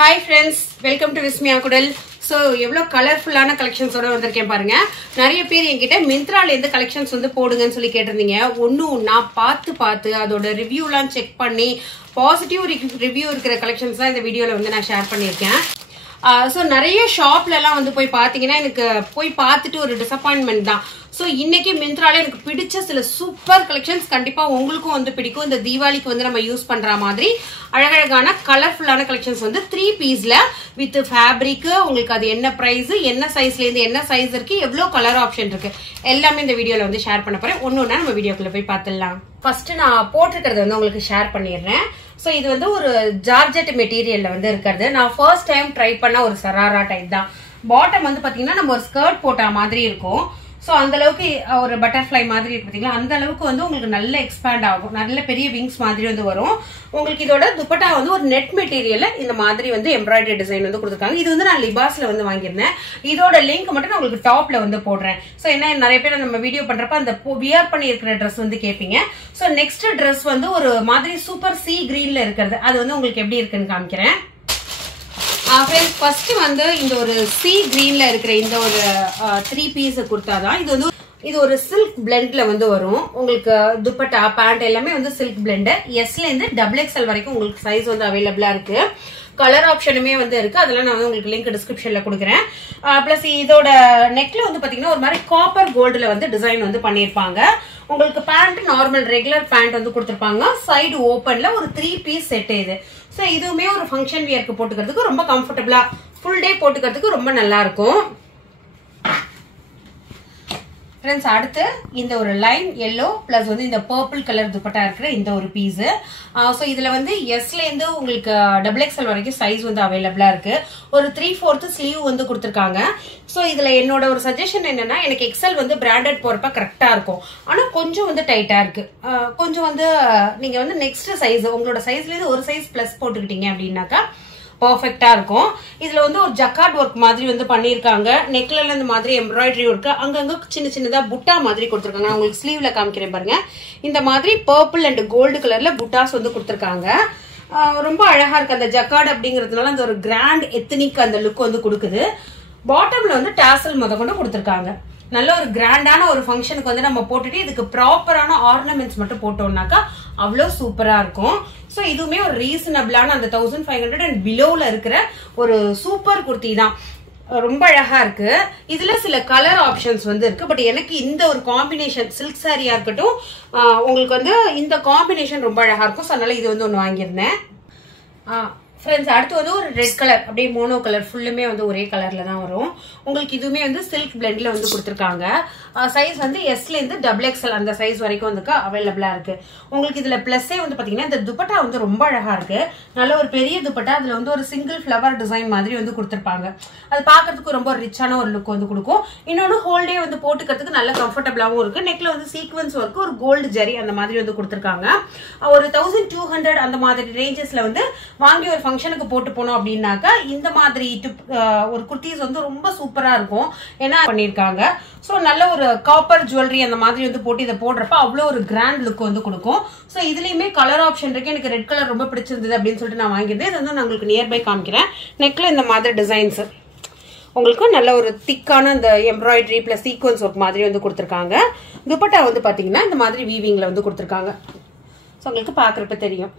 Hi friends, welcome to Vismya Kudal. So, எவ்வளவு கலர்ஃபுல்லான கலெக்ஷன்ஸோட வந்திருக்கேன் பாருங்க. நிறைய பேர் என்கிட்ட மிந்த்ரால இருந்து கலெக்ஷன்ஸ் வந்து போடுங்கன்னு சொல்லி கேட்டிருந்தீங்க. ஒண்ணா பார்த்து அதோட ரிவ்யூலாம் செக் பண்ணி பாசிட்டிவ் ரிவ்யூ இருக்கிற கலெக்ஷன்ஸ் தான் இந்த வீடியோல வந்து நான் ஷேர் பண்ணியிருக்கேன். ஸோ நிறைய ஷாப்லலாம் வந்து போய் பார்த்தீங்கன்னா எனக்கு போய் பார்த்துட்டு ஒரு டிசப்பாயின்மெண்ட் தான். ஸோ இன்னைக்கு மிந்த்ரால எனக்கு பிடிச்ச சில சூப்பர் கலெக்ஷன்ஸ் கண்டிப்பாக உங்களுக்கும் வந்து பிடிக்கும். இந்த தீபாவளிக்கு வந்து நம்ம யூஸ் பண்ணுற மாதிரி அழகழகான கலர்ஃபுல்லான கலெக்ஷன்ஸ் வந்து 3 பீஸில் வித் ஃபேப்ரிக்கு உங்களுக்கு அது என்ன ப்ரைஸ், என்ன சைஸ்லேருந்து என்ன சைஸ் இருக்குது, எவ்வளோ கலர் ஆப்ஷன் இருக்குது எல்லாமே இந்த வீடியோவில் வந்து ஷேர் பண்ண போகிறேன். ஒன்று நம்ம வீடியோக்குள்ளே போய் பார்த்துடலாம். ஃபர்ஸ்ட் நான் போட்டிருக்கிறது வந்து உங்களுக்கு ஷேர் பண்ணிடுறேன். ஸோ இது வந்து ஒரு ஜார்ஜெட் மெட்டீரியல்ல வந்து இருக்கிறது. நான் ஃபர்ஸ்ட் டைம் ட்ரை பண்ண ஒரு சராரா டைப் தான். பாட்டம் வந்து பாத்தீங்கன்னா நம்ம ஒரு ஸ்கர்ட் போட்ட மாதிரி இருக்கும். ஸோ அந்த அளவுக்கு ஒரு பட்டர்ஃப்ளை மாதிரி இருக்கு பார்த்தீங்களா, அந்த அளவுக்கு வந்து உங்களுக்கு நல்ல எக்ஸ்பேண்ட் ஆகும், நல்ல பெரிய விங்ஸ் மாதிரி வந்து வரும். உங்களுக்கு இதோட துப்பட்டா வந்து ஒரு நெட் மெட்டீரியல்ல இந்த மாதிரி வந்து எம்ப்ராய்டரி டிசைன் வந்து கொடுத்துருக்காங்க. இது வந்து நான் லிபாஸ்ல வந்து வாங்கியிருந்தேன். இதோட லிங்க் மட்டும் நான் உங்களுக்கு டாப்ல வந்து போடுறேன். ஸோ என்ன நிறைய பேர் நம்ம வீடியோ பண்றப்ப அந்த வியர் பண்ணி இருக்கிற ட்ரெஸ் வந்து கேட்பீங்க. ஸோ நெக்ஸ்ட் ட்ரெஸ் வந்து ஒரு மாதிரி சூப்பர் சி கிரீன்ல இருக்கிறது, அது வந்து உங்களுக்கு எப்படி இருக்குன்னு காமிக்கிறேன். ஃபர்ஸ்ட் வந்து இந்த ஒரு சி கிரீன்ல இருக்கிற இந்த ஒரு 3 பீஸ் கொடுத்தாதான் இது ஒரு சில்க் பிளெண்ட்ல வந்து வரும். உங்களுக்கு துப்பட்டா பேண்ட் எல்லாமே வந்து சில்க் பிளெண்ட். எஸ்ல இருந்து XXL வரைக்கும் உங்களுக்கு சைஸ் வந்து அவைலபிளா இருக்கு. கலர் ஆப்ஷனுமே வந்து இருக்கு, அதெல்லாம் நான் வந்து உங்களுக்கு லிங்க் டிஸ்கிரிப்ஷன்ல கொடுக்குறேன். பிளஸ் இதோட நெக்ல வந்து பாத்தீங்கன்னா ஒரு மாதிரி காப்பர் கோல்டுல வந்து டிசைன் வந்து பண்ணிருப்பாங்க. உங்களுக்கு பேண்ட் நார்மல் ரெகுலர் பேண்ட் வந்து கொடுத்துருப்பாங்க. சைடு ஓப்பன்ல ஒரு 3 பீஸ் செட் இது. ஸோ இதுவுமே ஒரு ஃபங்க்ஷன் வியருக்கு போட்டுக்கிறதுக்கு ரொம்ப கம்ஃபர்டபுளா, ஃபுல் டே போட்டுக்கிறதுக்கு ரொம்ப நல்லா இருக்கும். ஃப்ரெண்ட்ஸ், அடுத்து இந்த ஒரு லைன் எல்லோ பிளஸ் வந்து இந்த பர்பிள் கலர் துப்பட்டா இருக்கிற இந்த ஒரு பீஸ். ஸோ இதுல வந்து எஸ்ல இருந்து உங்களுக்கு XXL வரைக்கும் சைஸ் வந்து அவைலபிளா இருக்கு. ஒரு 3/4 ஸ்லீவ் வந்து கொடுத்துருக்காங்க. ஸோ இதுல என்னோட ஒரு சஜஷன் என்னன்னா, எனக்கு எக்ஸல் வந்து பிராண்டட் போறப்ப கரெக்டா இருக்கும். ஆனா கொஞ்சம் வந்து டைட்டா இருக்கு. கொஞ்சம் வந்து நீங்க வந்து நெக்ஸ்ட் சைஸ் உங்களோட சைஸ்ல இருந்து ஒரு சைஸ் பிளஸ் போட்டுக்கிட்டீங்க அப்படின்னாக்கா பர்ஃபெக்டா இருக்கும். இதுல வந்து ஒரு ஜக்கார்ட் ஒர்க் மாதிரி வந்து பண்ணிருக்காங்க. நெக்ல இந்த மாதிரி எம்ப்ராய்டரி ஒர்க், அங்கங்க சின்ன சின்னதா புட்டா மாதிரி கொடுத்துருக்காங்க. நான் உங்களுக்கு ஸ்லீவ்ல காமிக்கிறேன் பாருங்க. இந்த மாதிரி பர்பிள் அண்ட் கோல்டு கலர்ல புட்டாஸ் வந்து கொடுத்துருக்காங்க. ரொம்ப அழகா இருக்கு. அந்த ஜக்கார்ட் அப்படிங்கறதுனால அந்த ஒரு கிராண்ட் எத்தனிக் அந்த லுக் வந்து கொடுக்குது. பாட்டம்ல வந்து டாசல் முதற்கொண்டு கொடுத்துருக்காங்க. நல்ல ஒரு கிராண்டான ஒரு ஃபங்க்ஷனுக்கு வந்து நம்ம போட்டுட்டு இதுக்கு ப்ராப்பரான ஆர்னமெண்ட்ஸ் மட்டும் போட்டோம்னாக்கா அவ்வளோ சூப்பரா இருக்கும். ஸோ இதுவுமே ஒரு ரீசனபிளான அந்த 1500 அண்ட் பிலோல இருக்கிற ஒரு சூப்பர் குர்த்தி தான். ரொம்ப அழகா இருக்கு. இதுல சில கலர் ஆப்ஷன்ஸ் வந்து இருக்கு. பட் எனக்கு இந்த ஒரு காம்பினேஷன் சில்க் சாரியா இருக்கட்டும், உங்களுக்கு வந்து இந்த காம்பினேஷன் ரொம்ப அழகா இருக்கும். ஸோ அதனால இது வந்து ஒன்று வாங்கியிருந்தேன். ஃப்ரெண்ட்ஸ், அடுத்து வந்து ஒரு ரெட் கலர், அப்படியே மோனோ கலர், ஃபுல்லுமே வந்து ஒரே கலர்ல தான் வரும். உங்களுக்கு இதுவுமே வந்து சில்க் பிளெண்ட்ல வந்து கொடுத்துருக்காங்க. சைஸ் வந்து எஸ்ல இருந்து XXL அந்த சைஸ் வரைக்கும் வந்து அவைலபிளா இருக்கு. உங்களுக்கு இதுல பிளஸ்ஸே வந்து பாத்தீங்கன்னா இந்த துப்பட்டா வந்து ரொம்ப அழகா இருக்கு. நல்ல ஒரு பெரிய துப்பட்டா, அதுல வந்து ஒரு சிங்கிள் ஃபிளவர் டிசைன் மாதிரி வந்து கொடுத்துருப்பாங்க. அது பாக்குறதுக்கு ரொம்ப ரிச்சான ஒரு லுக் வந்து கொடுக்கும். இன்னொன்னு ஹோல்டே வந்து போட்டுக்கிறதுக்கு நல்ல கம்ஃபர்டபுளாவும் இருக்கு. நெக்ல வந்து சீக்வன்ஸ் ஒர்க், ஒரு கோல்டு ஜரி அந்த மாதிரி வந்து கொடுத்துருக்காங்க. ஒரு 1200 அந்த மாதிரி ரேஞ்சஸ்ல வந்து வாங்கி ஒரு ஃபங்க்ஷனுக்கு போட்டு போனோம் அப்படின்னாக்கா இந்த மாதிரி ஒரு குர்த்திஸ் வந்து ரொம்ப சூப்பரா இருக்கும். ஏன்னா பண்ணிருக்காங்க. ஸோ நல்ல ஒரு காப்பர் ஜுவல்லரி அந்த மாதிரி வந்து போட்டு இதை போடுறப்ப அவ்வளோ ஒரு கிராண்ட் லுக் வந்து கொடுக்கும். ஸோ இதுலயுமே கலர் ஆப்ஷன் இருக்கு. எனக்கு ரெட் கலர் ரொம்ப பிடிச்சிருந்தது அப்படின்னு சொல்லிட்டு நான் வாங்கியிருந்தேன். இது வந்து நான் உங்களுக்கு நியர்பை காமிக்கிறேன். நெக்ல இந்த மாதிரி டிசைன்ஸ் உங்களுக்கு நல்ல ஒரு திக்கான இந்த எம்ப்ராய்டரி பிளஸ் சீக்வன்ஸ் ஒர்க் மாதிரி வந்து கொடுத்துருக்காங்க. துப்பட்டா வந்து பாத்தீங்கன்னா இந்த மாதிரி வீவிங்ல வந்து கொடுத்துருக்காங்க. ஸோ உங்களுக்கு பாக்குறப்ப தெரியும்.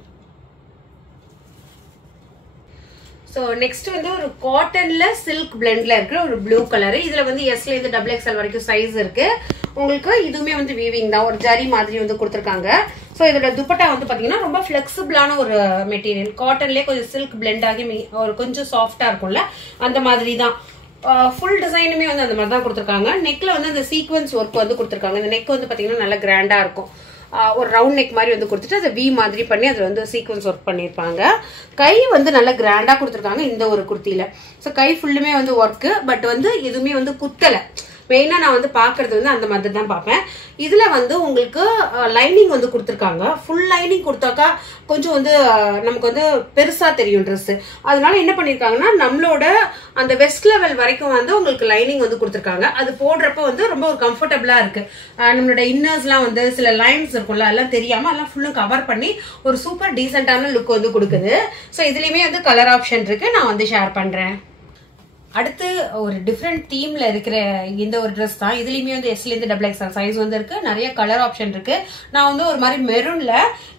ஸோ நெக்ஸ்ட் வந்து ஒரு காட்டன்ல சில்க் பிளெண்ட்ல இருக்கிற ஒரு ப்ளூ கலர். இதுல வந்து எஸ்ல இருந்து XXL வரைக்கும் சைஸ் இருக்கு. உங்களுக்கு இதுவுமே வந்து வீவிங் தான், ஒரு ஜரி மாதிரி வந்து கொடுத்துருக்காங்க. ஸோ இதோட துப்பட்டா வந்து பாத்தீங்கன்னா ரொம்ப பிளெக்சிபிளான ஒரு மெட்டீரியல். காட்டன்லேயே கொஞ்சம் சில்க் பிளெண்ட் ஆகி ஒரு கொஞ்சம் சாஃப்டா இருக்கும்ல, அந்த மாதிரி தான். ஃபுல் டிசைனுமே வந்து அந்த மாதிரி தான் கொடுத்துருக்காங்க. நெக்ல வந்து அந்த சீக்வன்ஸ் ஒர்க் வந்து கொடுத்துருக்காங்க. இந்த நெக் வந்து பாத்தீங்கன்னா நல்லா கிராண்டா இருக்கும். ஒரு ரவுண்ட் நெக் மாதிரி வந்து கொடுத்துட்டு அதை வி மாதிரி பண்ணி அதில் வந்து சீக்வன்ஸ் ஒர்க் பண்ணியிருப்பாங்க. கை வந்து நல்லா கிராண்டாக கொடுத்துருக்காங்க இந்த ஒரு குர்த்தியில. ஸோ கை ஃபுல்லுமே வந்து ஒர்க்கு, பட் வந்து எதுவுமே வந்து குத்தலை. மெயினா நான் வந்து பாக்குறது வந்து அந்த மாதிரி தான் பார்ப்பேன். இதுல வந்து உங்களுக்கு லைனிங் வந்து கொடுத்துருக்காங்க. ஃபுல் லைனிங் கொடுத்தாக்கா கொஞ்சம் வந்து நமக்கு வந்து பெருசா தெரியும் ட்ரெஸ். அதனால என்ன பண்ணிருக்காங்கன்னா நம்மளோட அந்த வெஸ்ட் லெவல் வரைக்கும் வந்து உங்களுக்கு லைனிங் வந்து கொடுத்துருக்காங்க. அது போடுறப்ப வந்து ரொம்ப ஒரு கம்ஃபர்டபுளா இருக்கு. நம்மளோட இன்னர்ஸ்லாம் வந்து சில லைன்ஸ் இருக்கும்ல அதெல்லாம் தெரியாம எல்லாம் ஃபுல்லும் கவர் பண்ணி ஒரு சூப்பர் டீசென்டான லுக் வந்து கொடுக்குது. ஸோ இதுலயுமே வந்து கலர் ஆப்ஷன் இருக்கு, நான் வந்து ஷேர் பண்றேன். அடுத்து ஒரு டிஃப்ரெண்ட் தீம்ல இருக்கிற இந்த ஒரு ட்ரெஸ் தான். இதுலயுமே வந்து எஸ்ல இருந்து XXL சைஸ் வந்து இருக்கு, நிறைய கலர் ஆப்ஷன் இருக்கு. நான் வந்து ஒரு மாதிரி மெரூன்ல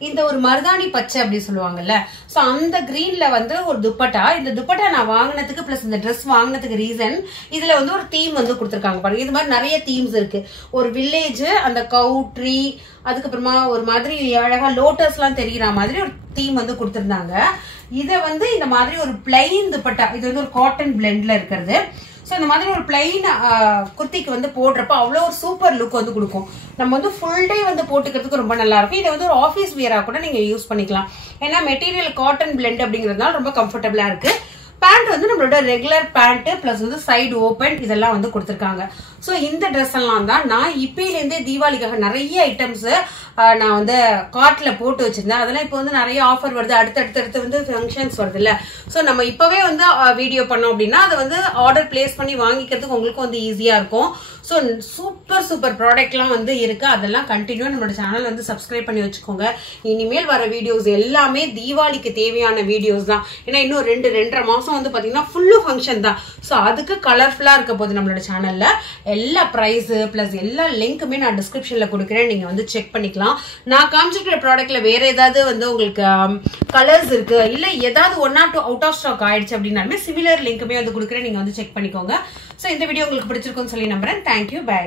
இந்த ஒரு மருதாணி பச்சை அப்படி சொல்லுவாங்கல்ல, சோ அந்த கிரீன்ல வந்து ஒரு துப்பட்டா. இந்த துப்பட்டா நான் வாங்கினதுக்கு பிளஸ் இந்த ட்ரெஸ் வாங்கினதுக்கு ரீசன் இதுல வந்து ஒரு தீம் வந்து கொடுத்துருக்காங்க பாருங்க. இது மாதிரி நிறைய தீம்ஸ் இருக்கு. ஒரு வில்லேஜ், அந்த கவு ட்ரீ, அதுக்கப்புறமா ஒரு மாதிரி அழகா லோட்டஸ் எல்லாம் தெரியுற மாதிரி ஒரு தீம் வந்து கொடுத்திருந்தாங்க. இத வந்து இந்த மாதிரி ஒரு பிளைன் துப்பட்டா, இது வந்து ஒரு காட்டன் பிளெண்ட்ல இருக்கிறது. சோ இந்த மாதிரி ஒரு பிளைன் குர்த்திக்கு வந்து போடுறப்ப அவ்வளவு ஒரு சூப்பர் லுக் வந்து கொடுக்கும். நம்ம வந்து ஃபுல் டே வந்து போட்டுக்கிறதுக்கு ரொம்ப நல்லா இருக்கும். இதை வந்து ஒரு ஆஃபீஸ் வியரா கூட நீங்க யூஸ் பண்ணிக்கலாம். ஏன்னா மெட்டீரியல் காட்டன் பிளெண்ட் அப்படிங்கறதுனால ரொம்ப கம்ஃபர்டபுளா இருக்கு. பேண்ட் வந்து நம்மளோட ரெகுலர் பேண்ட் பிளஸ் வந்து சைடு ஓபன் இதெல்லாம் வந்து கொடுத்திருக்காங்க. சோ இந்த ட்ரெஸ் எல்லாம் தான் நான் இப்பயில இருந்தே தீபாவளிக்காக நிறைய ஐட்டம்ஸ் நான் வந்து கார்ட்ல போட்டு வச்சிருந்தேன். அதெல்லாம் இப்போ வந்து நிறைய ஆஃபர் வருது, அடுத்தடுத்து வந்து ஃபங்க்ஷன்ஸ் வருது இல்ல. சோ நம்ம இப்பவே வந்து வீடியோ பண்ணோம் அப்படின்னா அதை வந்து ஆர்டர் பிளேஸ் பண்ணி வாங்கிக்கிறதுக்கு உங்களுக்கு வந்து ஈஸியா இருக்கும். சோ சூப்பர் ப்ராடக்ட் எல்லாம் வந்து இருக்கு. அதெல்லாம் கண்டினியூ நம்மளோட சேனல் வந்து சப்ஸ்கிரைப் பண்ணி வச்சுக்கோங்க. இனிமேல் வர வீடியோஸ் எல்லாமே தீபாவளிக்கு தேவையான வீடியோஸ் தான். ஏன்னா இன்னும் 2-2.5 மாசம் வந்து பாத்தீங்கன்னா ஃபுல்லு ஃபங்க்ஷன் தான். சோ அதுக்கு கலர்ஃபுல்லா இருக்க போது நம்மளோட சேனல்ல. எல்லா பிரைஸ் பிளஸ் எல்லா லிங்க்குமே நான் டிஸ்கிரிப்ஷன்ல கொடுக்குறேன், நீங்க வந்து செக் பண்ணிக்கலாம். நான் காமிச்சிருக்கிற ப்ராடக்ட்ல வேற ஏதாவது வந்து உங்களுக்கு கலர்ஸ் இருக்கு இல்ல ஏதாவது 1 or 2 அவுட் ஆஃப் ஸ்டாக் ஆயிடுச்சு அப்படின்னாலுமே சிமிலர் லிங்க்குமே வந்து கொடுக்குறேன், நீங்க வந்து செக் பண்ணிக்கோங்க. சோ இந்த வீடியோ உங்களுக்கு பிடிச்சிருக்கும்னு சொல்லி நம்புறேன். Thank you, by.